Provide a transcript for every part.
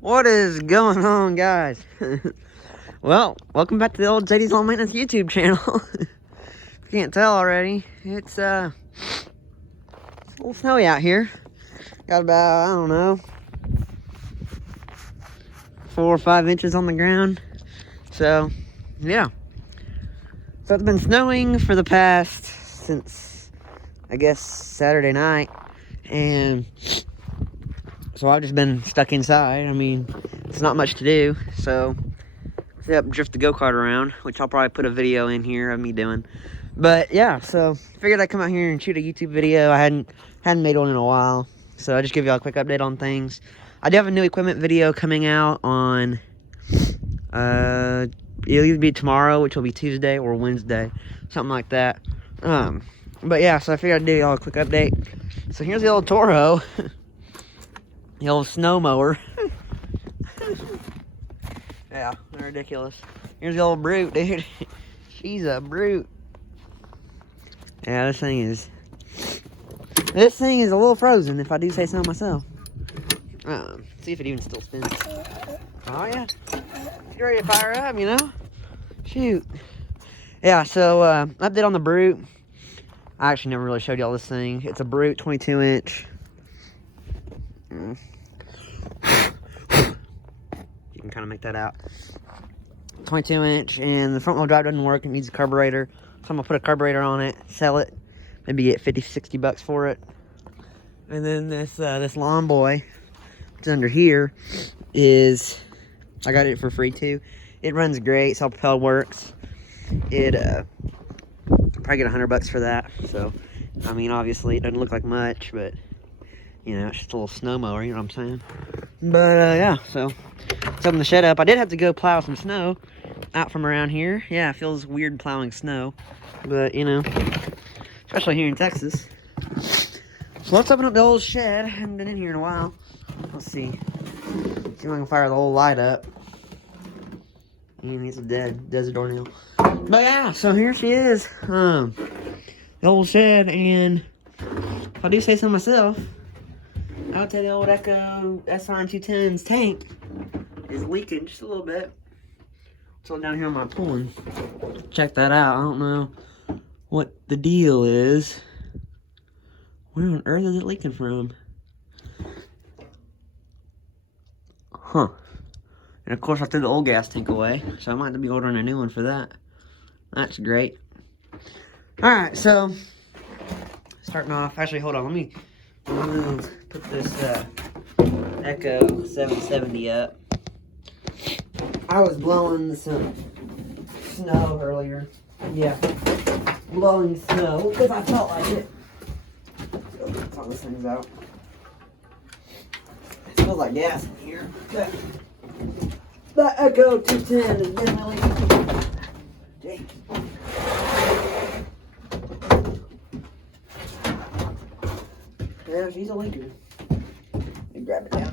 What is going on, guys? Well, welcome back to the old JD's Lawn Maintenance YouTube channel. If you can't tell already, it's a little snowy out here. Got about, I don't know, 4 or 5 inches on the ground. So, yeah. So it's been snowing for the past, since, I guess, Saturday night. And so I've just been stuck inside. I mean, it's not much to do. So, yep, drift the go-kart around, which I'll probably put a video in here of me doing. But yeah, so figured I'd come out here and shoot a YouTube video. I hadn't made one in a while. So I just give y'all a quick update on things. I do have a new equipment video coming out on it'll either be tomorrow, which will be Tuesday, or Wednesday, something like that. But yeah, so I figured I'd do y'all a quick update. So here's the old Toro. The old snow mower. Yeah, they're ridiculous. Here's the old Brute, dude. She's a brute. Yeah, this thing is a little frozen, if I do say so myself. See if it even still spins. Oh yeah, get ready to fire up, you know. Shoot. Yeah, so update on the Brute. I actually never really showed y'all this thing. It's a Brute 22-inch. You can kind of make that out. 22-inch, and the front wheel drive doesn't work. It needs a carburetor, so I'm gonna put a carburetor on it, sell it, maybe get 50-60 bucks for it. And then this Lawn Boy, it's under here, is, I got it for free too. It runs great. It's all propel works. It probably get 100 bucks for that. So I mean, obviously it doesn't look like much, but you know, it's just a little snow mower, you know what I'm saying? But yeah, so it's up in the shed up. I did have to go plow some snow out from around here. Yeah, it feels weird plowing snow, but you know, especially here in Texas. So let's open up the old shed. I haven't been in here in a while. Let's see. See if I can fire the whole light up. And it's a dead desert door nail. But yeah, so here she is. The old shed, and if I do say so myself, I'll tell you the old Echo SRM210's tank is leaking just a little bit. So down here on my pulling. Check that out. I don't know what the deal is. Where on earth is it leaking from? Huh. And of course I threw the old gas tank away, so I might have to be ordering a new one for that. That's great. Alright, so starting off, actually hold on, let me put this Echo 770 up. I was blowing some snow earlier. Yeah, blowing snow because I felt like it. Let's all this thing's out. It smells like gas in here. That Echo 210 is definitely. Dang. Yeah, she's a leaker. Let me grab it down.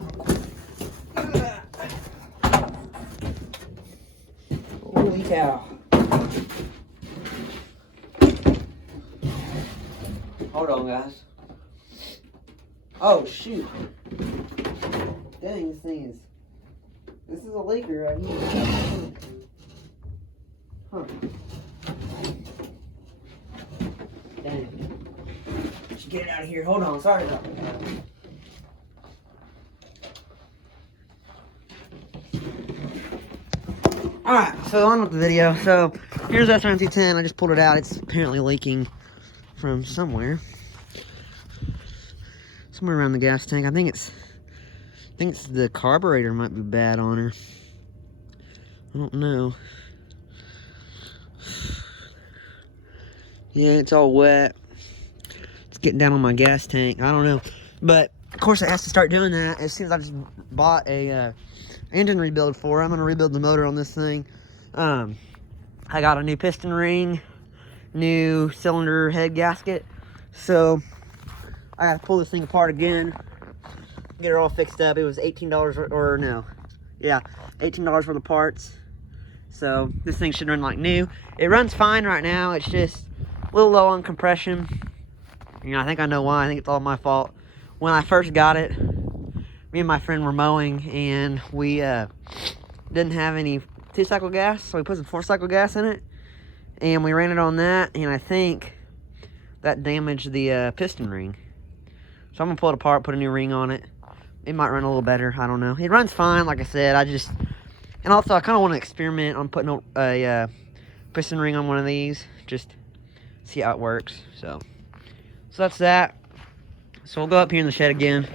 Holy cow. Hold on, guys. Oh, shoot. Dang, this is a leaker right here. Huh. Dang. Should get it out of here. Hold on, sorry about that. Alright, so on with the video. So here's SRM210. I just pulled it out. It's apparently leaking from somewhere. Somewhere around the gas tank. I think it's the carburetor might be bad on her. I don't know. Yeah, it's all wet. It's getting down on my gas tank. I don't know. But of course it has to start doing that as soon as I just bought a engine rebuild for it. I'm gonna rebuild the motor on this thing. I got a new piston ring, new cylinder head gasket. So I gotta pull this thing apart again, get it all fixed up. It was $18 or no. Yeah, $18 for the parts. So this thing should run like new. It runs fine right now. It's just a little low on compression. You know, I think I know why. I think it's all my fault. When I first got it, me and my friend were mowing, and we didn't have any 2-cycle gas, so we put some 4-cycle gas in it, and we ran it on that, and I think that damaged the piston ring. So I'm gonna pull it apart, put a new ring on it. It might run a little better, I don't know. It runs fine, like I said. And also I kind of want to experiment on putting a piston ring on one of these, just see how it works. So that's that. So we'll go up here in the shed again.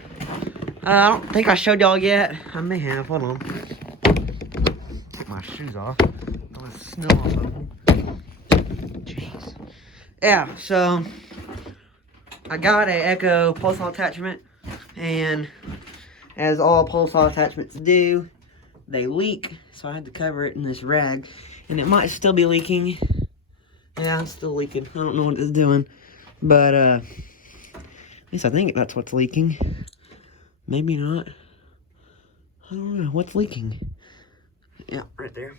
I don't think I showed y'all yet. I may have. Hold on. Take my shoes off. I'm gonna snow all over them. Jeez. Yeah. So I got a Echo pole saw attachment, and as all pole saw attachments do, they leak. So I had to cover it in this rag, and it might still be leaking. Yeah, it's still leaking. I don't know what it's doing, but at least I think that's what's leaking. Maybe not. I don't know. What's leaking? Yeah, right there.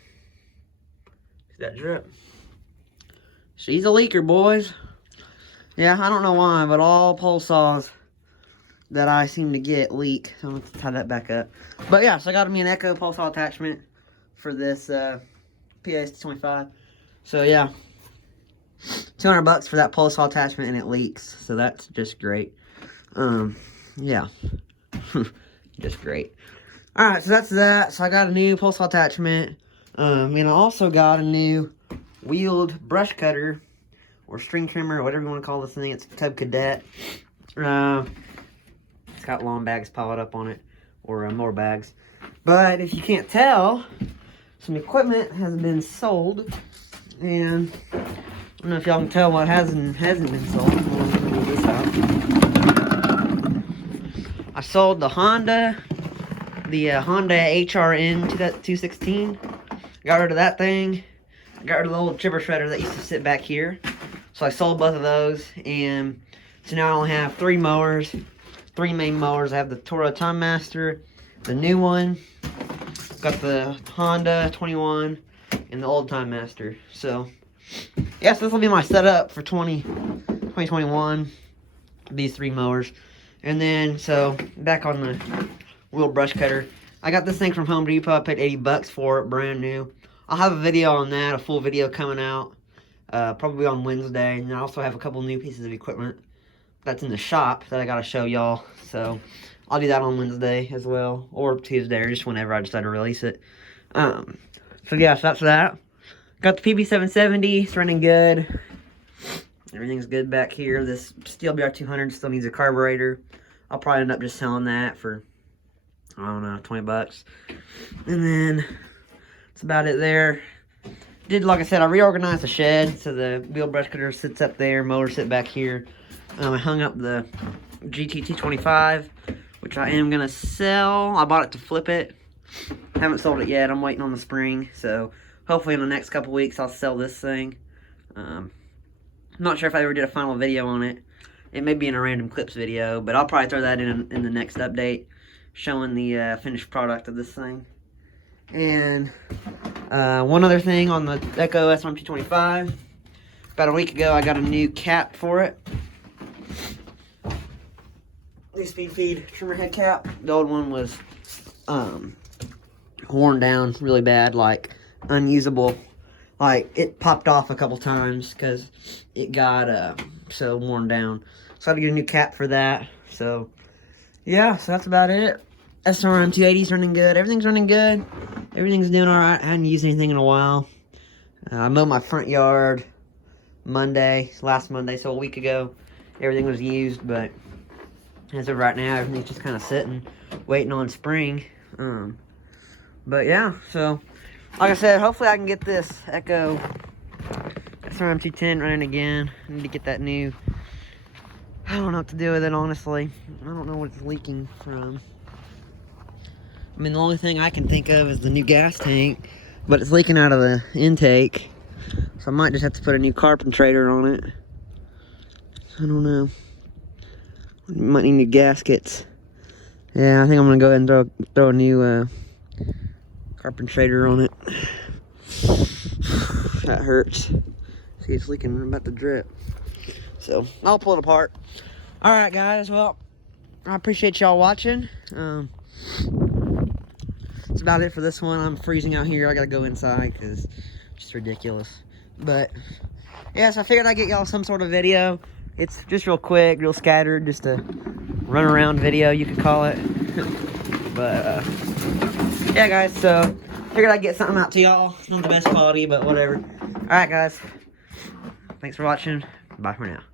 See that drip? She's a leaker, boys. Yeah, I don't know why, but all pole saws that I seem to get leak. So I'm going to tie that back up. But yeah, so I got me an Echo pole saw attachment for this PAS-25. So yeah, $200 for that pole saw attachment, and it leaks. So that's just great. Yeah. Just great. Alright, so that's that. So I got a new pole saw attachment. And I also got a new wheeled brush cutter, or string trimmer, or whatever you want to call this thing. It's a Cub Cadet. It's got lawn bags piled up on it, or mower bags. But if you can't tell, some equipment has been sold, and I don't know if y'all can tell what hasn't been sold. This out. I sold the Honda HRN 216. Got rid of that thing. I got rid of the old chipper shredder that used to sit back here. So I sold both of those, and so now I only have 3 mowers, 3 main mowers. I have the Toro Time Master, the new one, got the Honda 21, and the old Time Master. So yeah, so this will be my setup for 2021. These 3 mowers. And then, so, back on the wheel brush cutter. I got this thing from Home Depot. I paid $80 for it, brand new. I'll have a video on that, a full video coming out, probably on Wednesday. And I also have a couple new pieces of equipment that's in the shop that I gotta show y'all. So, I'll do that on Wednesday as well, or Tuesday, or just whenever I decide to release it. So yeah, so that's that. Got the PB770, it's running good. Everything's good back here. This Steel BR200 still needs a carburetor. I'll probably end up just selling that for, I don't know, $20. And then that's about it there. Like I said, I reorganized the shed, so the wheel brush cutter sits up there, motor sit back here. I hung up the GT225, which I am gonna sell. I bought it to flip it. Haven't sold it yet. I'm waiting on the spring, so hopefully in the next couple weeks I'll sell this thing. I'm not sure if I ever did a final video on it. It may be in a random clips video, but I'll probably throw that in the next update, showing the finished product of this thing. And one other thing on the Echo SRM225. About a week ago, I got a new cap for it. New speed feed trimmer head cap. The old one was worn down really bad, like unusable. Like, it popped off a couple times because it got so worn down. So I had to get a new cap for that. So, yeah, so that's about it. SRM 280's running good. Everything's running good. Everything's doing alright. I hadn't used anything in a while. I mowed my front yard last Monday, so a week ago. Everything was used, but as of right now, everything's just kind of sitting, waiting on spring. But yeah, so like I said, hopefully I can get this Echo SRM 210 running again. I need to get that new. I don't know what to do with it, honestly. I don't know what it's leaking from. I mean, the only thing I can think of is the new gas tank, but it's leaking out of the intake. So I might just have to put a new carpenterator on it. I don't know. Might need new gaskets. Yeah, I think I'm gonna go ahead and throw a new carpenterator on it. That hurts. See, it's leaking. I'm about to drip. So I'll pull it apart. All right, guys. Well, I appreciate y'all watching. That's about it for this one. I'm freezing out here. I gotta go inside because it's just ridiculous. But yeah, so I figured I'd get y'all some sort of video. It's just real quick, real scattered, just a run around video, you could call it. But yeah, guys, so figured I'd get something out to y'all. It's not the best quality, but whatever. Alright, guys. Thanks for watching. Bye for now.